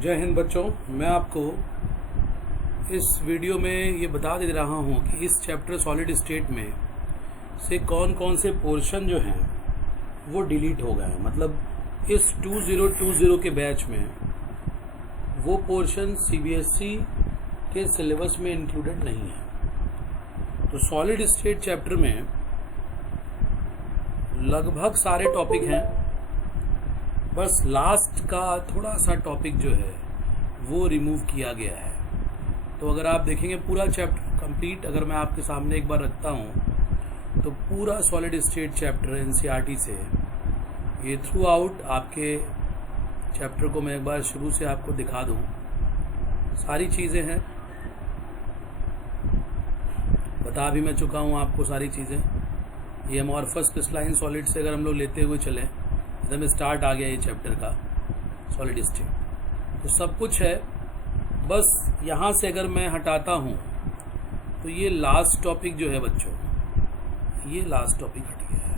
जय हिंद बच्चों। मैं आपको इस वीडियो में ये बता दे रहा हूँ कि इस चैप्टर सॉलिड स्टेट में से कौन कौन से पोर्शन जो हैं वो डिलीट हो गए हैं। मतलब इस 2020 के बैच में वो पोर्शन सीबीएसई के सिलेबस में इंक्लूडेड नहीं है। तो सॉलिड स्टेट चैप्टर में लगभग सारे टॉपिक हैं, बस लास्ट का थोड़ा सा टॉपिक जो है वो रिमूव किया गया है। तो अगर आप देखेंगे पूरा चैप्टर कंप्लीट अगर मैं आपके सामने एक बार रखता हूँ तो पूरा सॉलिड स्टेट चैप्टर एनसीईआरटी से ये थ्रू आउट आपके चैप्टर को मैं एक बार शुरू से आपको दिखा दूँ। सारी चीज़ें हैं, बता भी मैं चुका हूँ आपको सारी चीज़ें। ये हम और फर्स्ट क्रिस्टलाइन सॉलिड से अगर हम लोग लेते हुए चलें, एकदम स्टार्ट आ गया ये चैप्टर का सॉलिड स्टेट, तो सब कुछ है। बस यहाँ से अगर मैं हटाता हूँ तो ये लास्ट टॉपिक जो है बच्चों, ये लास्ट टॉपिक हट गया है।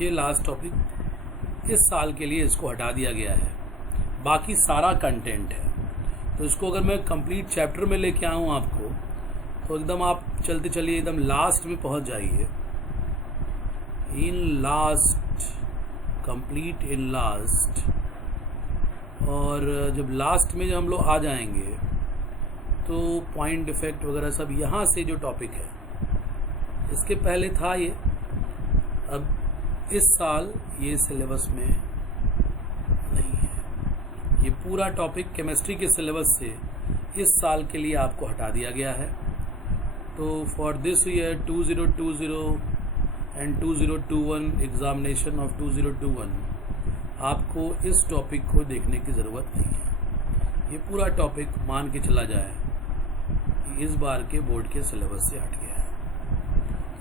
ये लास्ट टॉपिक इस साल के लिए इसको हटा दिया गया है, बाकी सारा कंटेंट है। तो इसको अगर मैं कंप्लीट चैप्टर में लेके आऊँ आपको, तो एकदम आप चलते चलिए एकदम लास्ट में पहुँच जाइए। In last, complete in last. और जब लास्ट में जब हम लोग आ जाएंगे तो पॉइंट डिफेक्ट वगैरह सब यहाँ से जो टॉपिक है, इसके पहले था ये, अब इस साल ये सिलेबस में नहीं है। ये पूरा टॉपिक केमिस्ट्री के सिलेबस से इस साल के लिए आपको हटा दिया गया है। तो for this year 2020 and 2021 examination of 2021 आपको इस टॉपिक को देखने की ज़रूरत नहीं है। ये पूरा टॉपिक मान के चला जाए कि इस बार के बोर्ड के सिलेबस से हट गया है।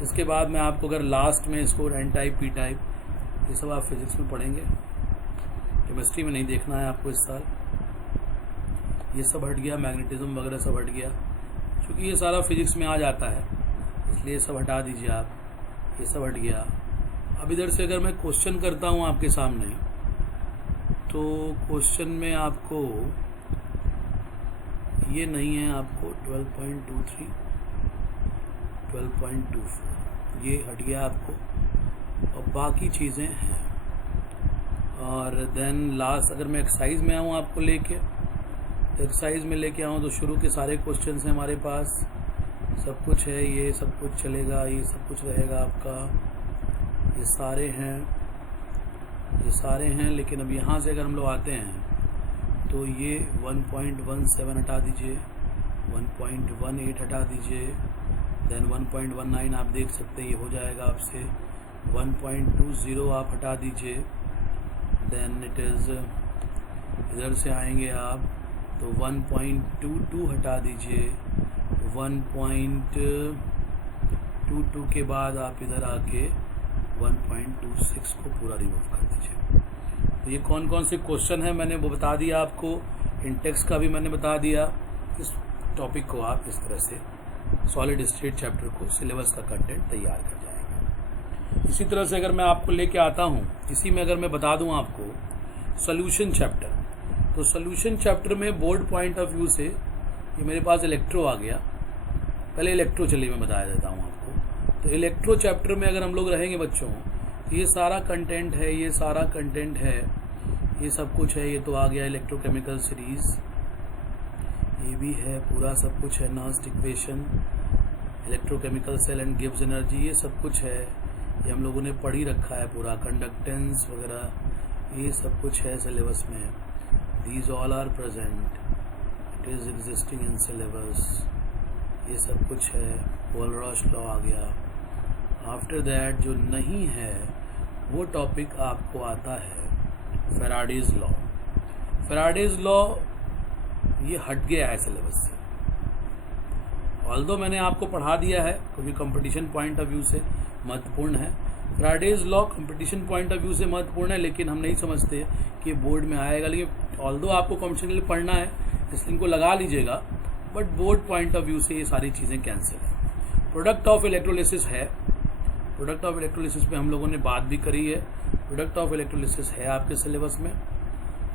इसके बाद मैं आपको अगर लास्ट में इसको एन टाइप, पी टाइप, ये सब आप फिजिक्स में पढ़ेंगे, केमिस्ट्री में नहीं देखना है आपको इस साल। ये सब हट गया, मैग्नेटिज्म वगैरह सब हट गया, क्योंकि ये सारा फिजिक्स में आ जाता है, इसलिए सब हटा दीजिए आप। ये सब हट गया। अब इधर से अगर मैं क्वेश्चन करता हूँ आपके सामने, तो क्वेश्चन में आपको ये नहीं है, आपको 12.23, 12.24 ये हट गया आपको, और बाकी चीज़ें हैं। और देन लास्ट अगर मैं एक्सरसाइज में आऊँ आपको लेके, एक्सरसाइज में लेके आऊँ तो शुरू के सारे क्वेश्चंस हैं हमारे पास, सब कुछ है, ये सब कुछ चलेगा, ये सब कुछ रहेगा आपका, ये सारे हैं, ये सारे हैं। लेकिन अब यहाँ से अगर हम लोग आते हैं तो ये 1.17 हटा दीजिए, 1.18 हटा दीजिए, देन 1.19 आप देख सकते हैं ये हो जाएगा आपसे, 1.20 आप हटा दीजिए, देन इट इज़ इधर से आएंगे आप तो 1.22 हटा दीजिए, 1.22 के बाद आप इधर आके 1.26 को पूरा रिमूव कर दीजिए। तो ये कौन कौन से क्वेश्चन है मैंने वो बता दिया आपको, इंटेक्स का भी मैंने बता दिया। इस टॉपिक को आप इस तरह से सॉलिड स्टेट चैप्टर को सिलेबस का कंटेंट तैयार कर जाएंगे। इसी तरह से अगर मैं आपको लेके आता हूँ, इसी में अगर मैं बता दूँ आपको सोल्यूशन चैप्टर, तो सोल्यूशन चैप्टर में बोर्ड पॉइंट ऑफ व्यू से ये मेरे पास इलेक्ट्रो आ गया। पहले इलेक्ट्रो चलिए मैं बता देता हूँ आपको। तो इलेक्ट्रो चैप्टर में अगर हम लोग रहेंगे बच्चों, तो ये सारा कंटेंट है, ये सारा कंटेंट है, ये सब कुछ है। ये तो आ गया इलेक्ट्रोकेमिकल सीरीज, ये भी है, पूरा सब कुछ है, Nernst equation, electrochemical cell and gives energy, ये सब कुछ है, ये हम लोगों ने पढ़ ही रखा है पूरा, कंडक्टेंस वगैरह, ये सब कुछ है सिलेबस में। These all are present, it is existing in syllabus, ये सब कुछ है। वॉलरॉश लॉ आ गया। आफ्टर दैट जो नहीं है वो टॉपिक आपको आता है फैराडेज लॉ। फैराडेज लॉ ये हट गया है सिलेबस से, ऑल्दो मैंने आपको पढ़ा दिया है क्योंकि कंपटीशन पॉइंट ऑफ व्यू से महत्वपूर्ण है। Faraday's law competition point of view से महत्वपूर्ण है, लेकिन हम नहीं समझते कि बोर्ड में आएगा। लेकिन ऑल्दो आपको कंपटीशन के लिए पढ़ना है, इसलिए इनको लगा लीजिएगा, but board point of view से ये सारी चीज़ें कैंसिल है। प्रोडक्ट ऑफ इलेक्ट्रोलिसिस है, प्रोडक्ट ऑफ इलेक्ट्रोलिसिस पे हम लोगों ने बात भी करी है। प्रोडक्ट ऑफ इलेक्ट्रोलिसिस है आपके सिलेबस में।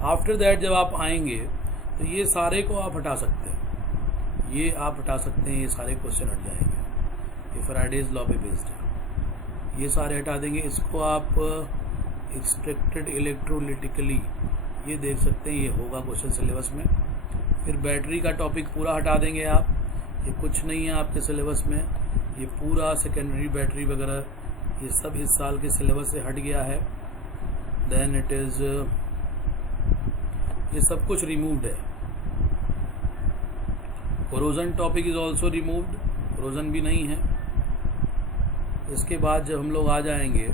आफ्टर दैट जब आप आएंगे तो ये सारे को आप हटा सकते हैं, ये आप हटा सकते हैं, ये सारे क्वेश्चन हट जाएंगे। ये फैराडेज लॉ पे बेस्ड है, ये सारे हटा देंगे। इसको आप एक्सपेक्टेड इलेक्ट्रोलिटिकली ये देख सकते हैं, ये होगा क्वेश्चन सिलेबस में। फिर बैटरी का टॉपिक पूरा हटा देंगे आप, ये कुछ नहीं है आपके सिलेबस में, ये पूरा सेकेंडरी बैटरी वगैरह ये सब इस साल के सिलेबस से हट गया है। देन इट इज़ ये सब कुछ रिमूव्ड है। Corrosion topic is also removed, corrosion भी नहीं है। इसके बाद जब हम लोग आ जाएंगे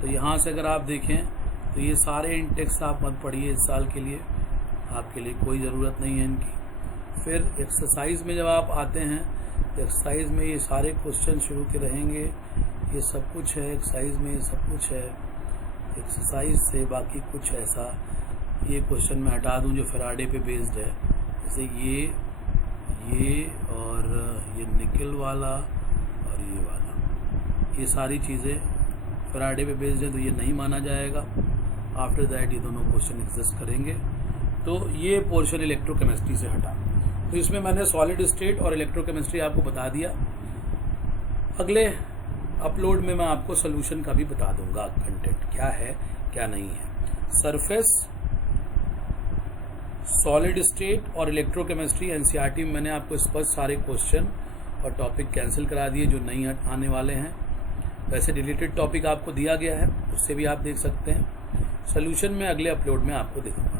तो यहाँ से अगर आप देखें तो ये सारे इंटेक्स आप मत पढ़िए इस साल के लिए, आपके लिए कोई ज़रूरत नहीं है इनकी। फिर एक्सरसाइज में जब आप आते हैं तो एक्सरसाइज में ये सारे क्वेश्चन शुरू के रहेंगे, ये सब कुछ है एक्सरसाइज में, ये सब कुछ है एक्सरसाइज से। बाकी कुछ ऐसा ये क्वेश्चन मैं हटा दूं जो फैराडे पे बेस्ड है, जैसे ये और ये निकल वाला और ये वाला, ये सारी चीज़ें फैराडे पे बेस्ड है तो ये नहीं माना जाएगा। आफ्टर दैट ये दोनों क्वेश्चन एग्जिस्ट करेंगे। तो ये पोर्शन इलेक्ट्रोकेमिस्ट्री से हटा। तो इसमें मैंने सॉलिड स्टेट और इलेक्ट्रोकेमिस्ट्री आपको बता दिया। अगले अपलोड में मैं आपको सोल्यूशन का भी बता दूंगा, कंटेंट क्या है क्या नहीं है। सरफेस, सॉलिड स्टेट और इलेक्ट्रोकेमिस्ट्री एनसीईआरटी में मैंने आपको स्पष्ट सारे क्वेश्चन और टॉपिक कैंसिल करा दिए जो नहीं आने वाले हैं। वैसे डिलीटेड टॉपिक आपको दिया गया है, उससे भी आप देख सकते हैं। सोल्यूशन में अगले अपलोड में आपको दिखाऊंगा।